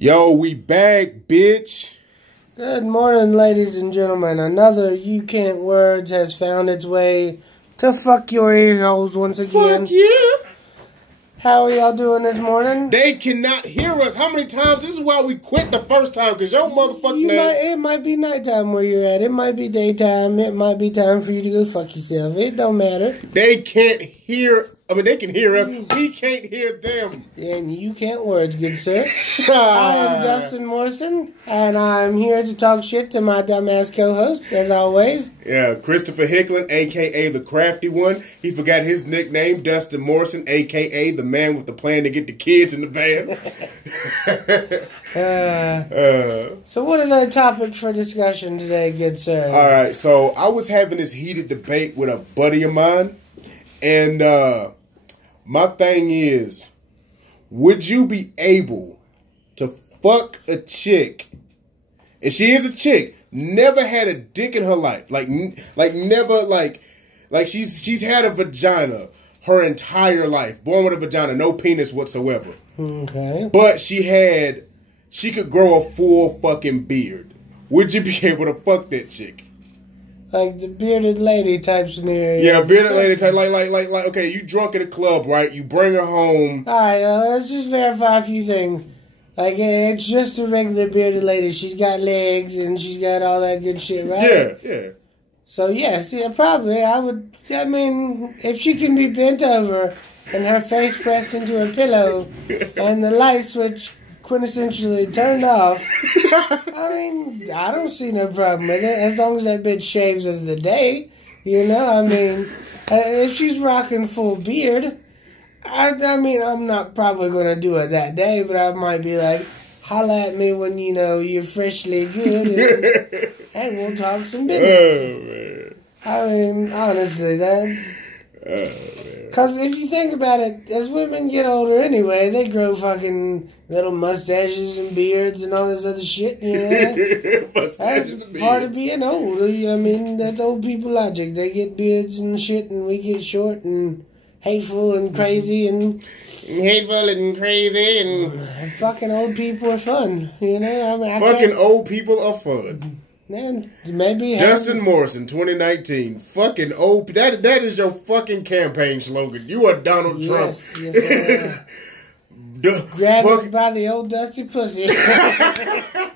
Yo, we back, bitch. Good morning, ladies and gentlemen. Another You Can't Words has found its way to fuck your ear holes once again. Fuck yeah. How are y'all doing this morning? They cannot hear us. How many times? This is why we quit the first time, because your motherfucking ass. It might be nighttime where you're at. It might be daytime. It might be time for you to go fuck yourself. It don't matter. They can't hear. I mean, they can hear us. We can't hear them. And You Can't Words, good sir. I am Dustin Morrison, and I'm here to talk shit to my dumbass co-host, as always. Yeah, Christopher Hicklin, a.k.a. the crafty one. He forgot his nickname, Dustin Morrison, a.k.a. the man with the plan to get the kids in the van. So what is our topic for discussion today, good sir? All right, so I was having this heated debate with a buddy of mine, and my thing is, would you be able to fuck a chick, and she is a chick, never had a dick in her life, like never, like she's had a vagina her entire life, born with a vagina, no penis whatsoever. Okay. But she could grow a full fucking beard. Would you be able to fuck that chick? Like the bearded lady type scenario. Yeah, bearded lady type. Like, okay, you drunk at a club, right? You bring her home. Alright, let's just verify a few things. Like, it's just a regular bearded lady. She's got legs and she's got all that good shit, right? Yeah. So, yes, yeah, probably. I mean, if she can be bent over and her face pressed into a pillow and the light switch quintessentially turned off, I mean, I don't see no problem with it, as long as that bitch shaves of the day, you know. I mean, if she's rocking full beard, I mean, I'm not probably going to do it that day, but I might be like, holla at me when, you know, you're freshly good, and we'll talk some business. Oh, man. I mean, honestly, because if you think about it, as women get older anyway, they grow fucking little mustaches and beards and all this other shit, you know? That's part of being old. I mean, that's old people logic. They get beards and shit, and we get short and hateful and crazy and... fucking old people are fun, you know? I mean, fucking old people are fun. Man, maybe... Dustin Morrison, 2019. Fucking old... That is your fucking campaign slogan. You are Donald Trump. Yes, grab it by the old dusty pussy. I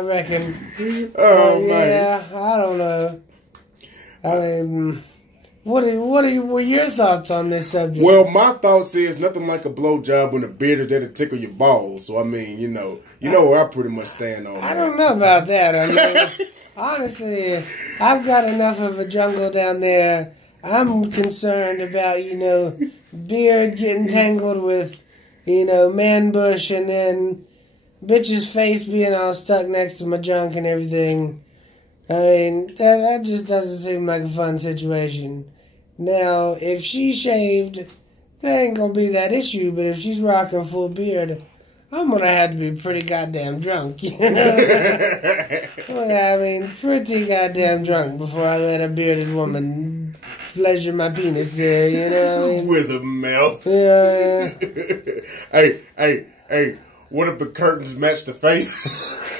reckon. Oh, man. Yeah, I don't know. I mean... What were your thoughts on this subject? Well, my thoughts is nothing like a blowjob when a beard is there to tickle your balls. So, I mean, you know where I pretty much stand on that. I don't know about that. I mean, honestly, I've got enough of a jungle down there. I'm concerned about, you know, beard getting tangled with, you know, man bush and then bitch's face being all stuck next to my junk and everything. I mean, that just doesn't seem like a fun situation. Now, if she's shaved, that ain't gonna be that issue, but if she's rocking full beard, I'm gonna have to be pretty goddamn drunk, you know? Well, I mean, pretty goddamn drunk before I let a bearded woman pleasure my penis there, you know? With a mouth. Yeah. Hey, what if the curtains match the face?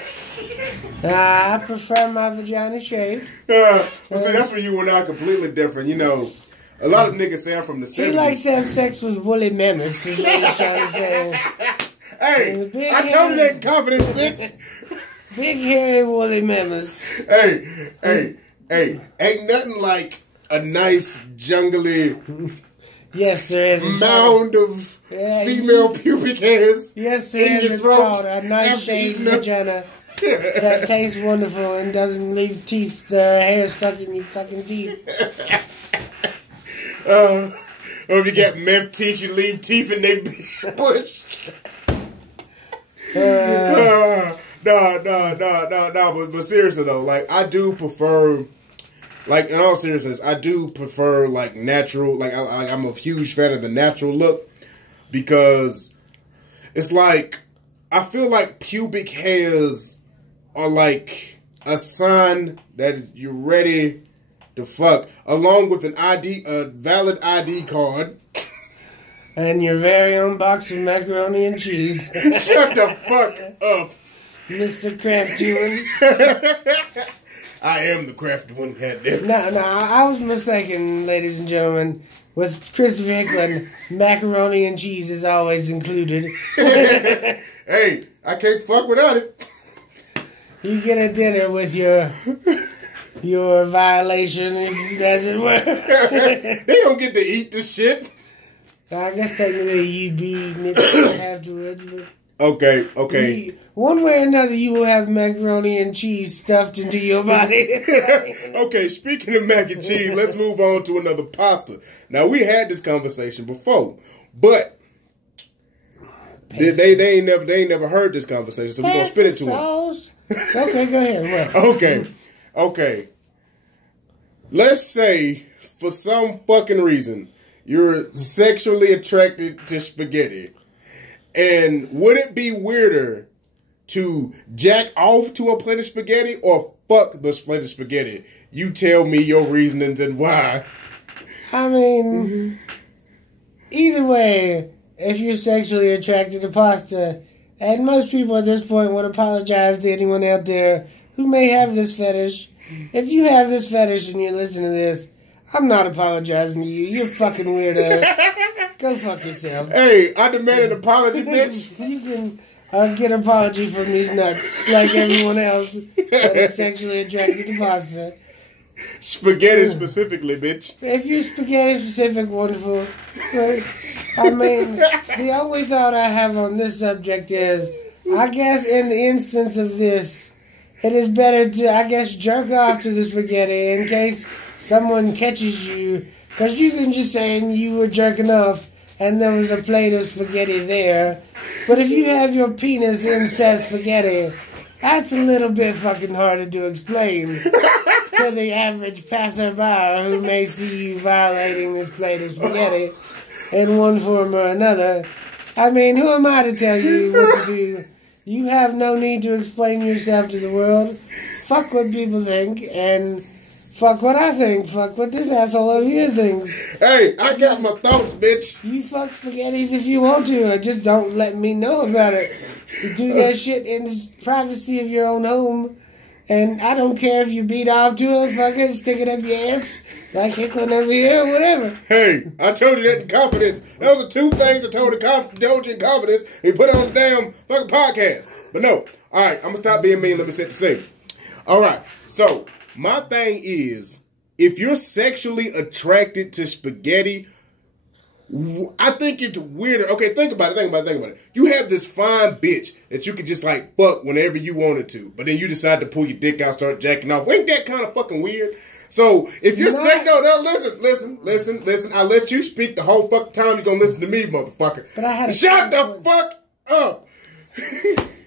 I prefer my vagina shaved. Well, see, that's where you and I are completely different. You know, a lot of niggas say I'm from the 70s. He likes to have sex with woolly mammoths, is what he's trying to say. Hey, I told you that confidence, bitch. Big hairy woolly mammoths. Hey, ain't nothing like a nice jungly yes, there is. Mound of female pubic hairs. Yes, there is. It's called a nice shaved vagina. That tastes wonderful and doesn't leave teeth, hair stuck in your fucking teeth. Or if you got meth teeth, you leave teeth in their bush. No, but seriously though, like, I do prefer, like, in all seriousness, I do prefer, like, natural, like, I'm a huge fan of the natural look, because it's like, I feel like pubic hairs are like a sign that you're ready to fuck, along with an ID, a valid ID card. and your very own box of macaroni and cheese. Shut the fuck up. Mr. Crafty one. I am the crafty one, goddamn. No, I was mistaken, ladies and gentlemen. With Christopher Hickland, macaroni and cheese is always included. Hey, I can't fuck without it. You get a dinner with your violation, as it were. They don't get to eat this shit. I guess technically you'd be eating it afterwards. But Okay. One way or another, you will have macaroni and cheese stuffed into your body. Okay, speaking of mac and cheese, let's move on to another pasta. Now, we had this conversation before, but they ain't never heard this conversation, so we're going to spit it to them. Okay, go ahead. What? Okay. Let's say, for some fucking reason, you're sexually attracted to spaghetti. And would it be weirder to jack off to a plate of spaghetti or fuck the plate of spaghetti? You tell me your reasonings and why. I mean, either way, if you're sexually attracted to pasta, and most people at this point would apologize to anyone out there who may have this fetish. If you have this fetish and you're listening to this, I'm not apologizing to you. You're fucking weirdo. Go fuck yourself. Hey, I demand an apology, bitch. You can get an apology from these nuts, like everyone else that is sexually attracted to pasta. Spaghetti specifically, bitch. If you're spaghetti specific, wonderful. But, I mean, the only thought I have on this subject is, I guess in the instance of this, it is better to, I guess, jerk off to the spaghetti in case someone catches you. Because you can just say you were jerking off and there was a plate of spaghetti there. But if you have your penis in said spaghetti, that's a little bit fucking harder to explain to the average passerby who may see you violating this plate of spaghetti in one form or another. I mean, who am I to tell you what to do? You have no need to explain yourself to the world. Fuck what people think, and fuck what I think. Fuck what this asshole over here thinks. Hey, I got my thoughts, bitch. You fuck spaghettis if you want to, or just don't let me know about it. You do that shit in the privacy of your own home. And I don't care if you beat off to it, fuck it, stick it up your ass, like Hickman over here, or whatever. Hey, I told you that in confidence. Those are two things I told you in confidence. And put it on the damn fucking podcast. But no. Alright, I'm going to stop being mean. Let me set the scene. Alright, so my thing is, if you're sexually attracted to spaghetti, I think it's weirder. Okay, think about it. You have this fine bitch that you could just like fuck whenever you wanted to, but then you decide to pull your dick out, start jacking off. Ain't that kind of fucking weird? So if you're listen. I let you speak the whole fucking time. You're gonna listen to me, motherfucker. But I had shut the fuck up.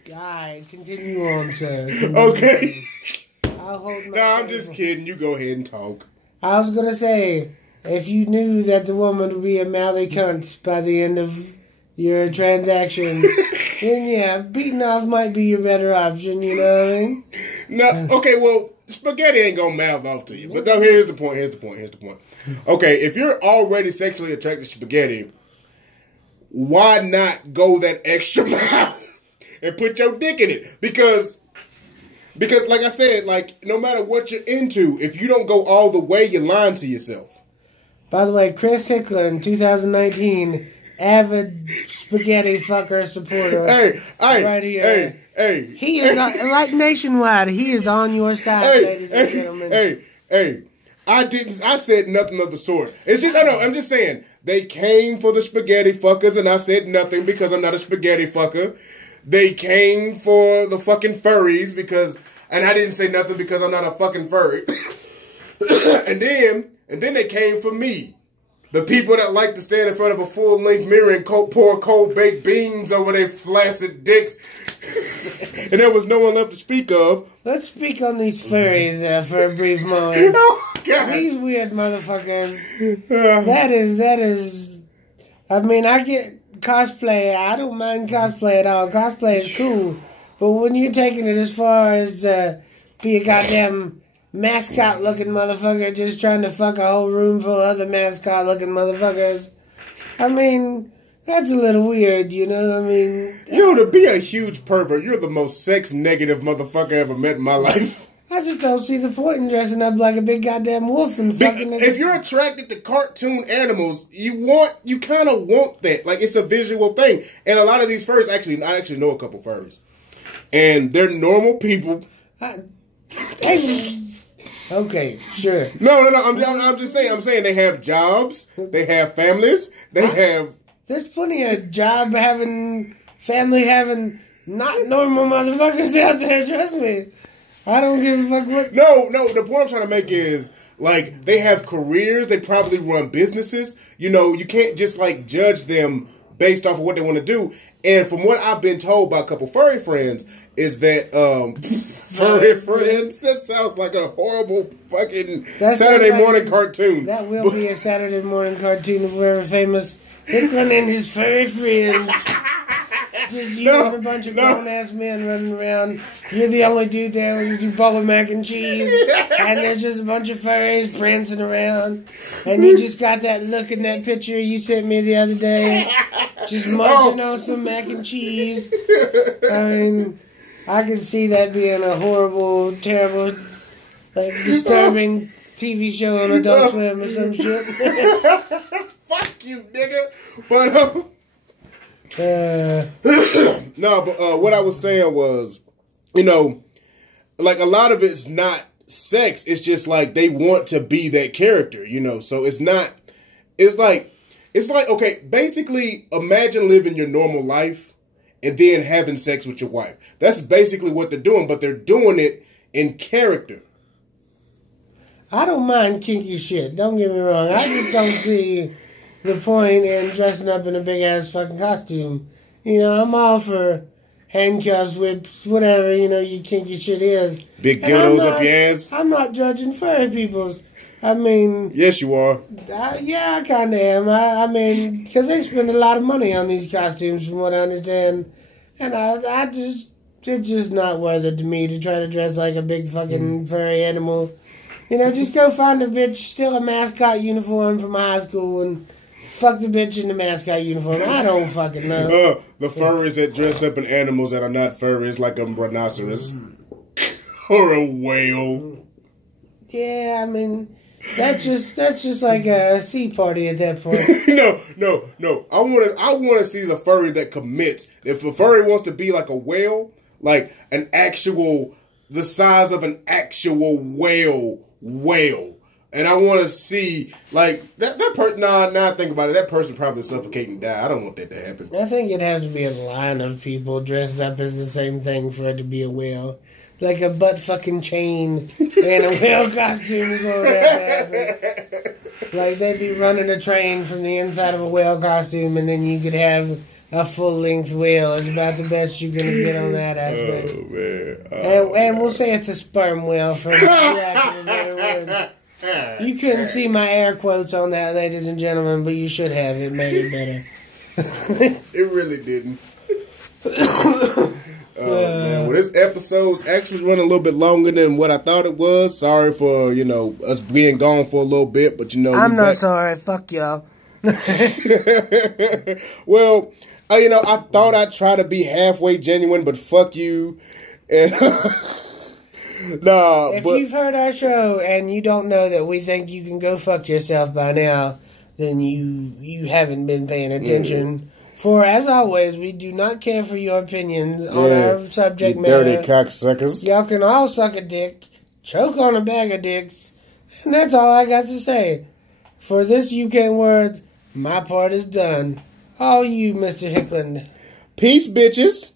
Alright, continue on, sir. Okay. I'll hold my I'm just kidding. You go ahead and talk. I was gonna say, if you knew that the woman would be a mouthy cunt by the end of your transaction, then yeah, beating off might be your better option, you know what I mean? No, okay, well, spaghetti ain't gonna mouth off to you. But no, here's the point. Okay, if you're already sexually attracted to spaghetti, why not go that extra mile and put your dick in it? Because like I said, like, no matter what you're into, if you don't go all the way, you're lying to yourself. By the way, Chris Hickland, 2019, avid spaghetti fucker supporter. Hey, right here. Hey. He is like nationwide. He is on your side, ladies and gentlemen. I said nothing of the sort. It's just, I'm just saying, they came for the spaghetti fuckers, and I said nothing because I'm not a spaghetti fucker. They came for the fucking furries and I didn't say nothing because I'm not a fucking furry. And then they came for me. The people that like to stand in front of a full-length mirror and pour cold baked beans over their flaccid dicks. And there was no one left to speak of. Let's speak on these furries for a brief moment. Oh, God. These weird motherfuckers. That is... I mean, I get cosplay. I don't mind cosplay at all. Cosplay is cool. But when you're taking it as far as to be a goddamn mascot-looking motherfucker just trying to fuck a whole room full of other mascot-looking motherfuckers, I mean, That's a little weird, you know? I mean... You know, to be a huge pervert, you're the most sex-negative motherfucker I ever met in my life. I just don't see the point in dressing up like a big goddamn wolf and fucking... If you're attracted to cartoon animals, you kind of want that. Like, it's a visual thing. And a lot of these furries, I actually know a couple furries. And they're normal people. Okay, sure. No. I'm just saying. I'm saying they have jobs. They have families. They have... There's plenty of job-having, family-having, not normal motherfuckers out there, trust me. I don't give a fuck what... No, the point I'm trying to make is, like, they have careers. They probably run businesses. You know, you can't just, like, judge them based off of what they want to do. And from what I've been told by a couple furry friends is that, furry friends, that sounds like a horrible fucking Saturday morning cartoon. That will be a Saturday morning cartoon of whoever famous Hickman and his furry friends. Just you and a bunch of grown-ass men running around. You're the only dude there with your bowl of mac and cheese. And there's just a bunch of furries prancing around. And you just got that look in that picture you sent me the other day. Just munching on some mac and cheese. I mean, I can see that being a horrible, terrible, like, disturbing TV show on Adult Swim or some shit. Fuck you, nigga. But, no, but what I was saying was, you know, like a lot of it's not sex. It's just like they want to be that character, you know. So it's not. It's like okay. Basically, imagine living your normal life and then having sex with your wife. That's basically what they're doing, but they're doing it in character. I don't mind kinky shit. Don't get me wrong. I just don't see the point in dressing up in a big-ass fucking costume. You know, I'm all for handcuffs, whips, whatever, you know, your kinky shit is. Big dildos up your ass. I'm not judging furry peoples. I mean... Yes, you are. Yeah, I kind of am. I mean, because they spend a lot of money on these costumes, from what I understand. And it's just not worth it to me to try to dress like a big fucking furry animal. You know, just go find a bitch, steal a mascot uniform from high school, and fuck the bitch in the mascot uniform. I don't fucking know. The furries that dress up in animals that are not furries, like a rhinoceros or a whale. Yeah, I mean, that's just like a sea party at that point. No. I want to see the furry that commits. If a furry wants to be like a whale, like an actual, the size of an actual whale. And I want to see, like, that person, now I think about it, that person probably suffocate and die. I don't want that to happen. I think it has to be a line of people dressed up as the same thing for it to be a whale. Like a butt fucking chain and a whale costume is what would have to happen. Like, they'd be running a train from the inside of a whale costume, and then you could have a full-length whale. It's about the best you're going to get on that aspect. Oh, man. And we'll say it's a sperm whale for lack of a better word. You couldn't see my air quotes on that, ladies and gentlemen, but you should have. It made it better. It really didn't. Man. Well, this episode's actually running a little bit longer than what I thought it was. Sorry for, you know, us being gone for a little bit, but, you know. I'm not sorry. Fuck y'all. Well, you know, I thought I'd try to be halfway genuine, but fuck you. And if you've heard our show and you don't know that we think you can go fuck yourself by now, then you haven't been paying attention. For, as always, we do not care for your opinions on our subject matter. Dirty cocksuckers. Y'all can all suck a dick, choke on a bag of dicks, and that's all I got to say. For this UK word, my part is done. All you, Mr. Hickland. Peace, bitches.